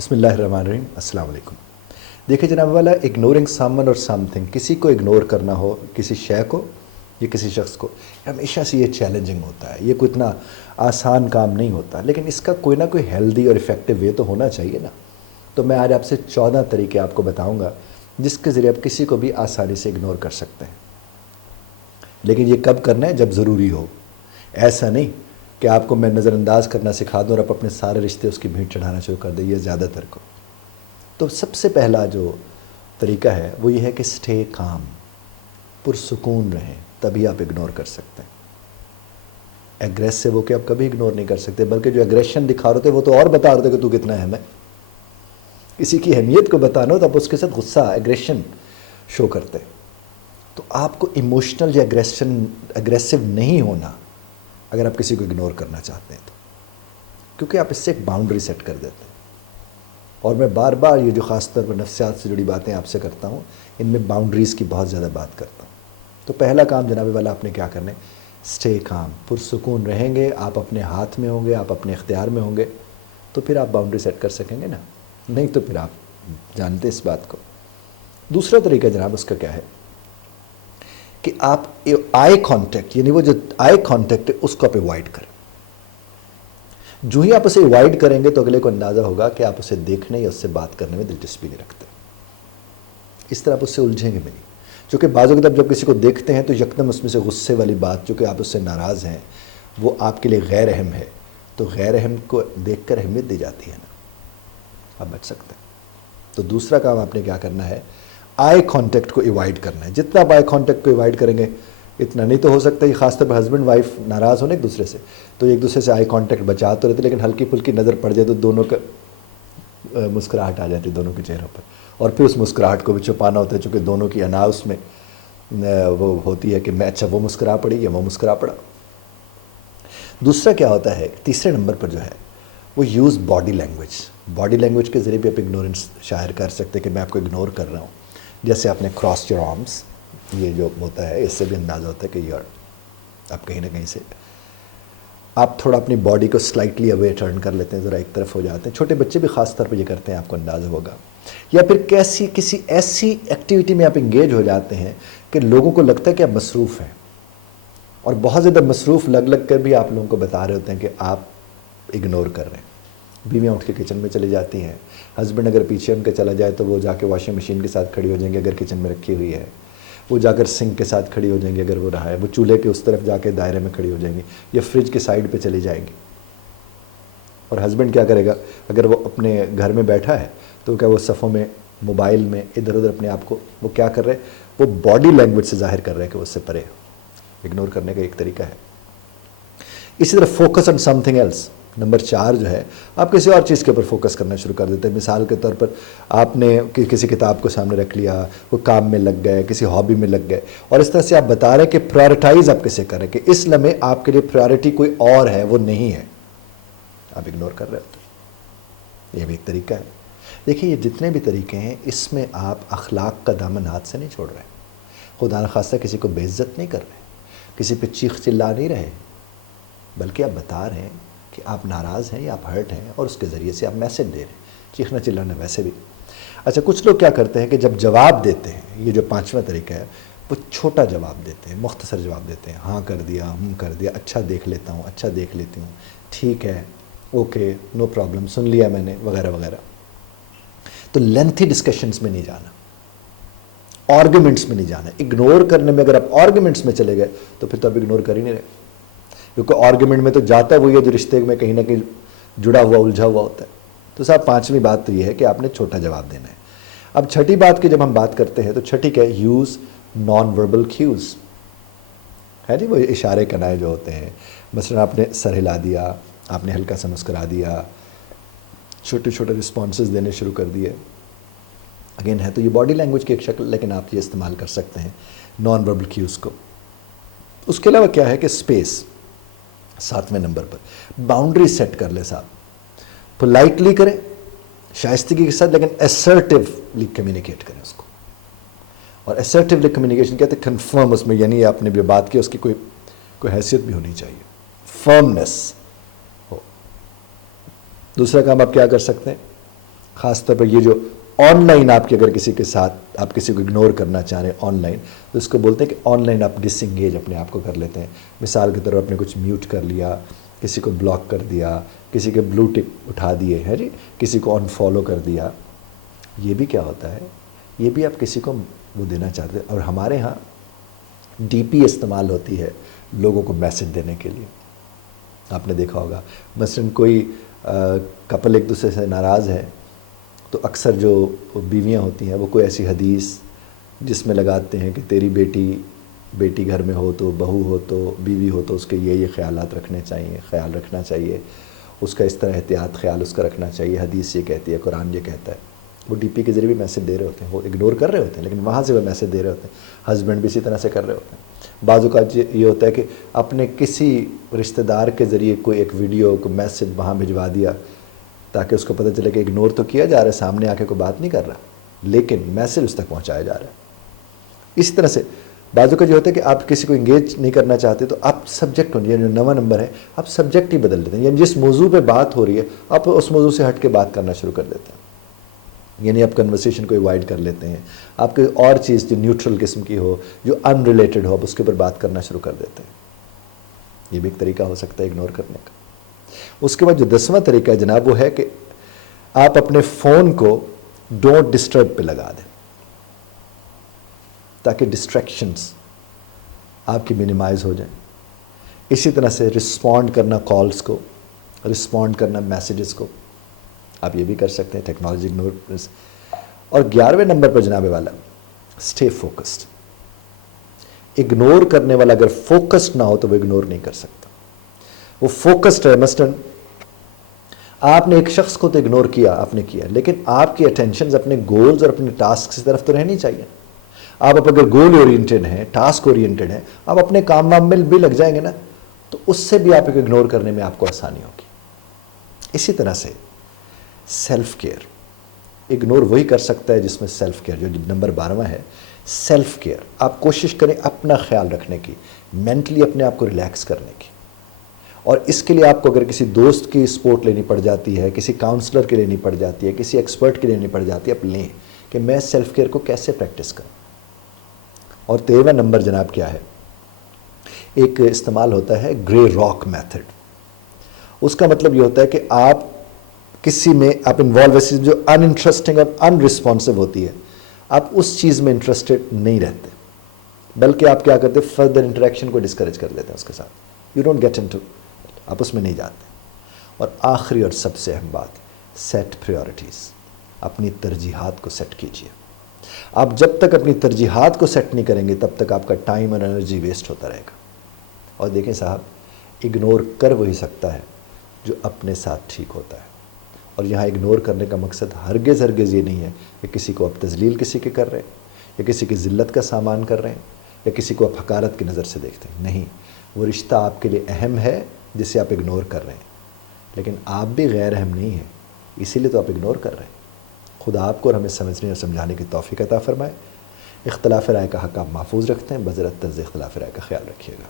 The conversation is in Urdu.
بسم اللہ الرحمن الرحیم. السلام علیکم. دیکھیں جناب والا، اگنورنگ سم ون اور سم تھنگ، کسی کو اگنور کرنا ہو، کسی شے کو یا کسی شخص کو، ہمیشہ سے یہ چیلنجنگ ہوتا ہے. یہ کوئی اتنا آسان کام نہیں ہوتا، لیکن اس کا کوئی نہ کوئی ہیلدی اور افیکٹو وے تو ہونا چاہیے نا. تو میں آج آپ سے 14 طریقے آپ کو بتاؤں گا جس کے ذریعے آپ کسی کو بھی آسانی سے اگنور کر سکتے ہیں. لیکن یہ کب کرنا ہے؟ جب ضروری ہو. ایسا نہیں کہ آپ کو میں نظر انداز کرنا سکھا دوں اور آپ اپنے سارے رشتے اس کی بھیٹ چڑھانا شروع کر دیں. یہ زیادہ تر کو. تو سب سے پہلا جو طریقہ ہے وہ یہ ہے کہ اسٹے کام، پرسکون رہیں، تبھی آپ اگنور کر سکتے ہیں. ایگریسو ہو کے آپ کبھی اگنور نہیں کر سکتے، بلکہ جو ایگریشن دکھا رہے تھے وہ تو اور بتا رہے تھے کہ تو کتنا اہم ہے. کسی کی اہمیت کو بتانا ہو تو آپ اس کے ساتھ غصہ، ایگریشن شو کرتے. تو آپ کو ایموشنل یا ایگریسو نہیں ہونا اگر آپ کسی کو اگنور کرنا چاہتے ہیں تو، کیونکہ آپ اس سے ایک باؤنڈری سیٹ کر دیتے ہیں. اور میں بار بار یہ جو خاص طور پر نفسیات سے جڑی باتیں آپ سے کرتا ہوں، ان میں باؤنڈریز کی بہت زیادہ بات کرتا ہوں. تو پہلا کام جناب والا آپ نے کیا کرنا ہے؟ اسٹے کام، پرسکون رہیں گے. آپ اپنے ہاتھ میں ہوں گے، آپ اپنے اختیار میں ہوں گے، تو پھر آپ باؤنڈری سیٹ کر سکیں گے نا. نہیں تو پھر آپ جانتے اس بات کو. دوسرا طریقہ جناب اس کا کیا ہے کہ آپ آئی کانٹیکٹ، یعنی وہ جو آئی کانٹیکٹ ہے اس کو آپ ایوائڈ کریں. جو ہی آپ اسے ایوائڈ کریں گے تو اگلے کو اندازہ ہوگا کہ آپ اسے دیکھنے یا اس سے بات کرنے میں دلچسپی نہیں رکھتے. اس طرح آپ اس سے الجھیں گے بھی نہیں. چونکہ بعض اوقات جب کسی کو دیکھتے ہیں تو یکدم اس میں سے غصے والی بات، چونکہ آپ اس سے ناراض ہیں، وہ آپ کے لیے غیر اہم ہے. تو غیر اہم کو دیکھ کر اہمیت دی جاتی ہے نا، آپ بچ سکتے ہیں. تو دوسرا کام آپ نے کیا کرنا ہے؟ آئی کانٹیکٹ کو ایوائڈ کرنا ہے. جتنا آپ آئی کانٹیکٹ کو ایوائڈ کریں گے اتنا. نہیں تو ہو سکتا ہے خاص طور پر ہسبینڈ وائف ناراض ہونے ایک دوسرے سے تو ایک دوسرے سے آئی کانٹیکٹ بچا تو رہتے، لیکن ہلکی پھلکی نظر پڑ جائے تو دونوں کا مسکراہٹ آ جاتی دونوں کے چہروں پر. اور پھر اس مسکراہٹ کو بھی چھپانا ہوتا ہے، چونکہ دونوں کی انا اس میں وہ ہوتی ہے کہ میں اچھا وہ مسکرا پڑی یا وہ مسکرا پڑا. دوسرا کیا ہوتا ہے، تیسرے نمبر پر جو ہے وہ use body language. Body language کے ذریعے بھی آپ اگنورنس شائع کر سکتے ہیں کہ میں آپ کو اگنور کر رہا ہوں. جیسے آپ نے کراس یور آرمس، یہ جو ہوتا ہے اس سے بھی اندازہ ہوتا ہے کہ یار آپ کہیں نہ کہیں سے آپ تھوڑا اپنی باڈی کو سلائٹلی اوے ٹرن کر لیتے ہیں، ذرا ایک طرف ہو جاتے ہیں. چھوٹے بچے بھی خاص طور پہ یہ کرتے ہیں، آپ کو اندازہ ہوگا. یا پھر کسی ایسی ایکٹیویٹی میں آپ انگیج ہو جاتے ہیں کہ لوگوں کو لگتا ہے کہ آپ مصروف ہیں، اور بہت زیادہ مصروف لگ کر بھی آپ لوگوں کو بتا رہے ہوتے ہیں کہ آپ اگنور کر رہے ہیں. بیویاں اٹھ کے کچن میں چلی جاتی ہیں. ہسبینڈ اگر پیچھے ان کے چلا جائے تو وہ جا کے واشنگ مشین کے ساتھ کھڑی ہو جائیں گے اگر کچن میں رکھی ہوئی ہے. وہ جا کر سنک کے ساتھ کھڑی ہو جائیں گی اگر وہ رہا ہے. وہ چولہے کے اس طرف جا کے دائرے میں کھڑی ہو جائیں گی یا فریج کے سائڈ پہ چلی جائیں گی. اور ہسبینڈ کیا کرے گا؟ اگر وہ اپنے گھر میں بیٹھا ہے تو کیا وہ صفوں میں، موبائل میں ادھر ادھر اپنے آپ کو وہ کیا کر رہے؟ وہ باڈی لینگویج سے ظاہر کر رہے ہیں کہ وہ اس سے پرے. اگنور کرنے کا ایک طریقہ ہے. اسی طرح focus on something else. Number 4 جو ہے، آپ کسی اور چیز کے اوپر فوکس کرنا شروع کر دیتے ہیں. مثال کے طور پر آپ نے کسی کتاب کو سامنے رکھ لیا، کوئی کام میں لگ گئے، کسی ہابی میں لگ گئے، اور اس طرح سے آپ بتا رہے ہیں کہ پرائرٹائز آپ کیسے کریں کہ اس لمحے آپ کے لیے پرائرٹی کوئی اور ہے، وہ نہیں ہے. آپ اگنور کر رہے ہوتے ہیں. یہ بھی ایک طریقہ ہے. دیکھیے یہ جتنے بھی طریقے ہیں اس میں آپ اخلاق کا دامن ہاتھ سے نہیں چھوڑ رہے. خدا نخواستہ کسی کو بے عزت نہیں کر رہے، کسی پہ چیخ چلا نہیں رہے، بلکہ آپ بتا رہے ہیں کہ آپ ناراض ہیں یا آپ ہرٹ ہیں، اور اس کے ذریعے سے آپ میسج دے رہے ہیں. چیخنا چلانا ویسے بھی. اچھا، کچھ لوگ کیا کرتے ہیں کہ جب جواب دیتے ہیں، یہ جو 5واں طریقہ ہے، وہ چھوٹا جواب دیتے ہیں، مختصر جواب دیتے ہیں. ہاں کر دیا، کر دیا، اچھا دیکھ لیتا ہوں، اچھا دیکھ لیتی ہوں، ٹھیک ہے، اوکے، نو پرابلم، سن لیا میں نے، وغیرہ وغیرہ. تو لینتھی ڈسکشنز میں نہیں جانا، آرگومنٹس میں نہیں جانا. اگنور کرنے میں اگر آپ آرگومنٹس میں چلے گئے تو پھر تو آپ اگنور کر ہی نہیں رہے، کیونکہ آرگومنٹ میں تو جاتا ہے وہی ہے جو رشتے میں کہیں نہ کہیں جڑا ہوا، الجھا ہوا ہوتا ہے. تو صاحب 5ویں بات تو یہ ہے کہ آپ نے چھوٹا جواب دینا ہے. اب چھٹی بات کی جب ہم بات کرتے ہیں تو چھٹی کیا ہے؟ یوز نان وربل کیوز ہے جی. وہ اشارے کنائے جو ہوتے ہیں، مثلا آپ نے سر ہلا دیا، آپ نے ہلکا سا مسکرا دیا، چھوٹے چھوٹے رسپانسز دینے شروع کر دیے. اگین ہے تو یہ باڈی لینگویج کی ایک شکل، لیکن آپ یہ استعمال کر سکتے ہیں نان وربل کیوز کو. اس کے علاوہ کیا ہے کہ اسپیس. 7ویں نمبر پر باؤنڈری سیٹ کر لے صاحب. پولائٹلی کریں، شائستگی کے ساتھ، لیکن اسرٹیولی کمیونیکیٹ کریں اس کو. اور اسرٹیولی کمیونیکیشن کہتے ہیں کنفرم، اس میں یعنی آپ نے جو بات کی اس کی کوئی حیثیت بھی ہونی چاہیے، فرمنس ہو. دوسرا کام آپ کیا کر سکتے ہیں؟ خاص طور پر یہ جو آن لائن آپ کے اگر کسی کے ساتھ آپ کسی کو اگنور کرنا چاہ رہے ہیں آن لائن، تو اس کو بولتے ہیں کہ آن لائن آپ ڈس انگیج اپنے آپ کو کر لیتے ہیں. مثال کے طور پر آپ نے کچھ میوٹ کر لیا، کسی کو بلاک کر دیا، کسی کے بلو ٹک اٹھا دیے ہیں جی، کسی کو ان فالو کر دیا. یہ بھی کیا ہوتا ہے؟ یہ بھی آپ کسی کو وہ دینا چاہتے ہیں. اور ہمارے ہاں ڈی پی استعمال ہوتی ہے لوگوں کو میسج دینے کے لیے. آپ نے دیکھا ہوگا مثلاً کوئی کپل ایک دوسرے سے ناراض ہے تو اکثر جو بیویاں ہوتی ہیں وہ کوئی ایسی حدیث جس میں لگاتے ہیں کہ تیری بیٹی گھر میں ہو تو، بہو ہو تو، بیوی ہو تو اس کے یہ خیالات رکھنے چاہیے، خیال رکھنا چاہیے، اس کا اس طرح احتیاط خیال اس کا رکھنا چاہیے، حدیث یہ کہتی ہے، قرآن یہ کہتا ہے. وہ ڈی پی کے ذریعے بھی میسج دے رہے ہوتے ہیں، وہ اگنور کر رہے ہوتے ہیں لیکن وہاں سے وہ میسج دے رہے ہوتے ہیں. ہسبینڈ بھی اسی طرح سے کر رہے ہوتے ہیں. بعض اوقات یہ ہوتا ہے کہ اپنے کسی رشتہ دار کے ذریعے کوئی ایک ویڈیو کو میسج وہاں بھجوا دیا تاکہ اس کو پتہ چلے کہ اگنور تو کیا جا رہا ہے، سامنے آ کے کوئی بات نہیں کر رہا لیکن میسج اس تک پہنچایا جا رہا ہے. اسی طرح سے بعض اوقات یہ ہوتا ہے کہ آپ کسی کو انگیج نہیں کرنا چاہتے تو آپ سبجیکٹ ہونے جو نواں نمبر ہے آپ سبجیکٹ ہی بدل دیتے ہیں. یعنی جس موضوع پہ بات ہو رہی ہے آپ اس موضوع سے ہٹ کے بات کرنا شروع کر دیتے ہیں. یعنی آپ کنورسیشن کو ایوائڈ کر لیتے ہیں، آپ کوئی اور چیز جو نیوٹرل قسم کی ہو، جو ان ریلیٹڈ ہو، آپ اس کے اوپر بات کرنا شروع کر دیتے ہیں. یہ بھی ایک طریقہ ہو سکتا ہے اگنور کرنے کا. اس کے بعد جو 10واں طریقہ ہے جناب وہ ہے کہ آپ اپنے فون کو ڈونٹ ڈسٹرب پہ لگا دیں تاکہ ڈسٹریکشنز آپ کی منیمائز ہو جائیں. اسی طرح سے رسپونڈ کرنا کالز کو، رسپونڈ کرنا میسیجز کو آپ یہ بھی کر سکتے ہیں ٹیکنالوجی اگنور. اور 11ویں نمبر پر جناب والا اسٹے فوکسڈ. اگنور کرنے والا اگر فوکسڈ نہ ہو تو وہ اگنور نہیں کر سکتا. وہ فوکسڈ ہے. مثلاً آپ نے ایک شخص کو تو اگنور کیا، آپ نے کیا، لیکن آپ کی اٹینشنز اپنے گولز اور اپنے ٹاسک کی طرف تو رہنی چاہیے. آپ اگر گول اورینٹڈ ہیں، ٹاسک اورینٹڈ ہیں، آپ اپنے کام وام میں بھی لگ جائیں گے نا تو اس سے بھی آپ کو اگنور کرنے میں آپ کو آسانی ہوگی. اسی طرح سے سیلف کیئر. اگنور وہی کر سکتا ہے جس میں سیلف کیئر، جو نمبر 12واں ہے سیلف کیئر. آپ کوشش کریں اپنا خیال رکھنے کی، مینٹلی اپنے آپ کو ریلیکس کرنے کی. اور اس کے لیے آپ کو اگر کسی دوست کی سپورٹ لینی پڑ جاتی ہے، کسی کاؤنسلر کی لینی پڑ جاتی ہے، کسی ایکسپرٹ کی لینی پڑ جاتی ہے، آپ لیں کہ میں سیلف کیئر کو کیسے پریکٹس کروں. اور 13واں نمبر جناب کیا ہے؟ ایک استعمال ہوتا ہے گرے راک میتھڈ. اس کا مطلب یہ ہوتا ہے کہ آپ کسی میں آپ انوالو ایسی جو ان انٹرسٹنگ اور ان رسپانسو ہوتی ہے، آپ اس چیز میں انٹرسٹڈ نہیں رہتے بلکہ آپ کیا کرتے ہیں فردر انٹریکشن کو ڈسکریج کر دیتے ہیں اس کے ساتھ. یو ڈونٹ گیٹ انٹو، آپ اس میں نہیں جاتے. اور آخری اور سب سے اہم بات، سیٹ پریورٹیز. اپنی ترجیحات کو سیٹ کیجیے. آپ جب تک اپنی ترجیحات کو سیٹ نہیں کریں گے تب تک آپ کا ٹائم اور انرجی ویسٹ ہوتا رہے گا. اور دیکھیں صاحب، اگنور کر وہی سکتا ہے جو اپنے ساتھ ٹھیک ہوتا ہے. اور یہاں اگنور کرنے کا مقصد ہرگز یہ نہیں ہے کہ کسی کو آپ تذلیل کسی کے کر رہے ہیں یا کسی کی ذلت کا سامان کر رہے ہیں یا کسی کو آپ حقارت کی نظر سے دیکھتے ہیں. نہیں، وہ رشتہ آپ کے لیے اہم ہے جسے آپ اگنور کر رہے ہیں، لیکن آپ بھی غیر اہم نہیں ہیں، اسی لیے تو آپ اگنور کر رہے ہیں. خدا آپ کو اور ہمیں سمجھنے اور سمجھانے کی توفیق عطا فرمائے. اختلاف رائے کا حق آپ محفوظ رکھتے ہیں، بذرت اختلاف رائے کا خیال رکھیے گا.